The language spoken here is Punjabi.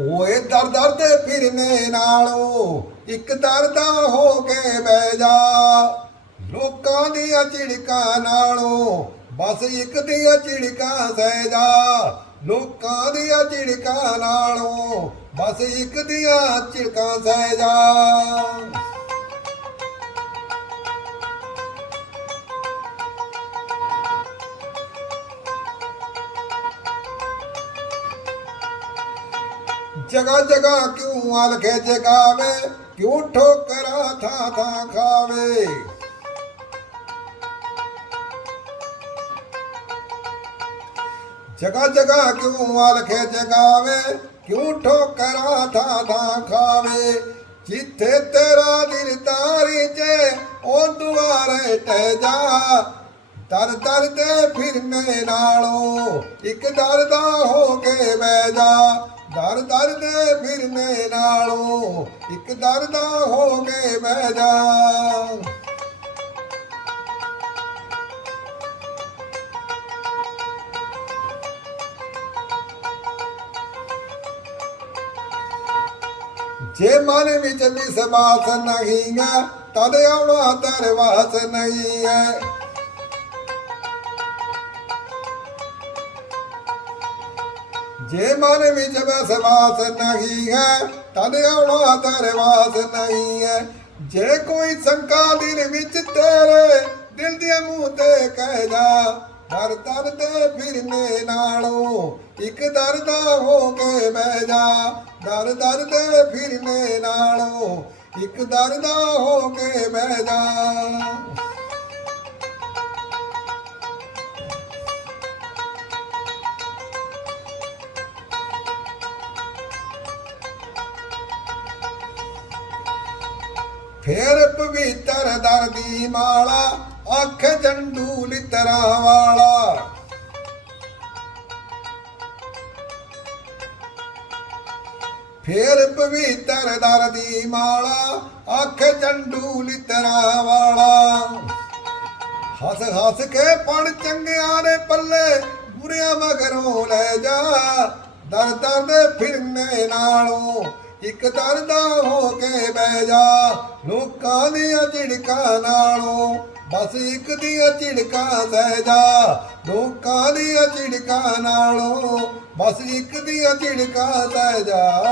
ਓਏ ਦਰ ਦਰ ਦੇ ਫਿਰਨੇ ਨਾਲੋਂ ਇੱਕ ਦਰਦਾ ਹੋ ਕੇ ਬਹਿ ਜਾ। ਲੋਕਾਂ ਦੀਆਂ ਝਿੜਕਾਂ ਨਾਲੋਂ ਬਸ ਇੱਕ ਦੀਆਂ ਝਿੜਕਾਂ ਸਹਿ ਜਾ। ਲੋਕਾਂ ਦੀਆਂ ਝਿੜਕਾਂ ਨਾਲੋਂ ਬਸ ਇੱਕ ਦੀਆਂ ਝਿੜਕਾਂ ਸਹਿ ਜਾ। ਜਗਾ ਜਗਾ ਕਿਉਂ ਆਲਖੇ ਜਗਾਵੇ? ਕਿਉਂ ਠੋਕਰਾਂ ਥਾਂ ਥਾਂ ਖਾਵੇ? ਜਗਾ ਜਗਾ ਕਿਉਂ ਆਲਖੇ ਜਗਾਵੇ? ਕਿਉਂ ਠੋਕਰਾਂ ਥਾਂ ਥਾਂ ਖਾਵੇ? ਜਿੱਥੇ ਤੇਰਾ ਦਿਲ ਜੇ, ਉਹ ਦੁਆਰੇ ਟਹਿ ਜਾ। ਦਰ ਦਰ ਦੇ ਫਿਰਨੇ ਨਾਲੋਂ ਇੱਕ ਦਰ ਦਾ ਹੋ ਕੇ ਬਹਿ ਜਾ। ਦਰ ਦਰ ਦੇ ਫਿਰਨੇ ਨਾਲੋਂ ਇੱਕ ਦਰ ਦਾ ਹੋ ਕੇ ਬਹਿ ਜਾ। ਜੇ ਮਨ ਵਿੱਚ ਵਿਸਵਾਸ ਨਹੀਂ ਹੈ ਤਦ ਆਉਣਾ ਦਰਵਾਸ ਨਹੀਂ ਹੈ। ਜੇ ਮਨ ਵਿੱਚ ਵਿਸਵਾਸ ਨਹੀਂ ਹੈ ਤਦ ਆਉਣਾ ਦਰਵਾਸ ਨਹੀਂ ਹੈ। ਜੇ ਕੋਈ ਸ਼ੰਕਾ ਦਿਲ ਵਿੱਚ ਤੇਰੇ, ਦਿਲ ਦੇ ਮੂੰਹ ਤੇ ਕਹਿ ਜਾ ਦਰ ਦਰ ਦੇ ਫਿਰਨੇ ਨਾਲੋਂ ਇੱਕ ਦਰਦਾ ਹੋ ਕੇ ਬਹਿ ਜਾ। ਦਰ ਦਰ ਦੇ ਫਿਰਨੇ ਨਾਲੋਂ ਇੱਕ ਦਰਦਾ ਹੋ ਕੇ ਬਹਿ ਜਾ। ਫੇਰ ਪਵਿੱਤਰ ਦਰ ਦੀ ਮਾਲਾ, ਅੱਖ ਜੰਡੂ ਲਿਤਰਾ ਵਾਲਾ। ਫੇਰ ਪਵਿੱਤਰ ਦਰ ਦੀ ਮਾਲਾ, ਅੱਖ ਜੰਡੂ ਲਿਤਰਾ ਵਾਲਾ। ਹੱਸ ਹੱਸ ਕੇ ਪੜ ਚੰਗਿਆਂ ਦੇ ਪੱਲੇ, ਬੁਰਿਆਂ ਮਗਰੋਂ ਲੈ ਜਾ। ਦਰ ਦਰ ਦੇ ਫਿਰਨੇ ਨਾਲੋਂ ਇੱਕ ਦਰਦਾ ਹੋ ਕੇ ਜਾ। ਲੋਕਾਂ ਦੀਆਂ ਝਿੜਕਾਂ ਨਾਲੋਂ ਬਸ ਇੱਕ ਦੀਆਂ ਝਿੜਕਾਂ ਸਹਿ ਜਾ। ਲੋਕਾਂ ਦੀਆਂ ਝਿੜਕਾਂ ਨਾਲੋਂ ਬਸ ਇੱਕ ਦੀਆਂ ਝਿੜਕਾਂ ਸਹਿ ਜਾ।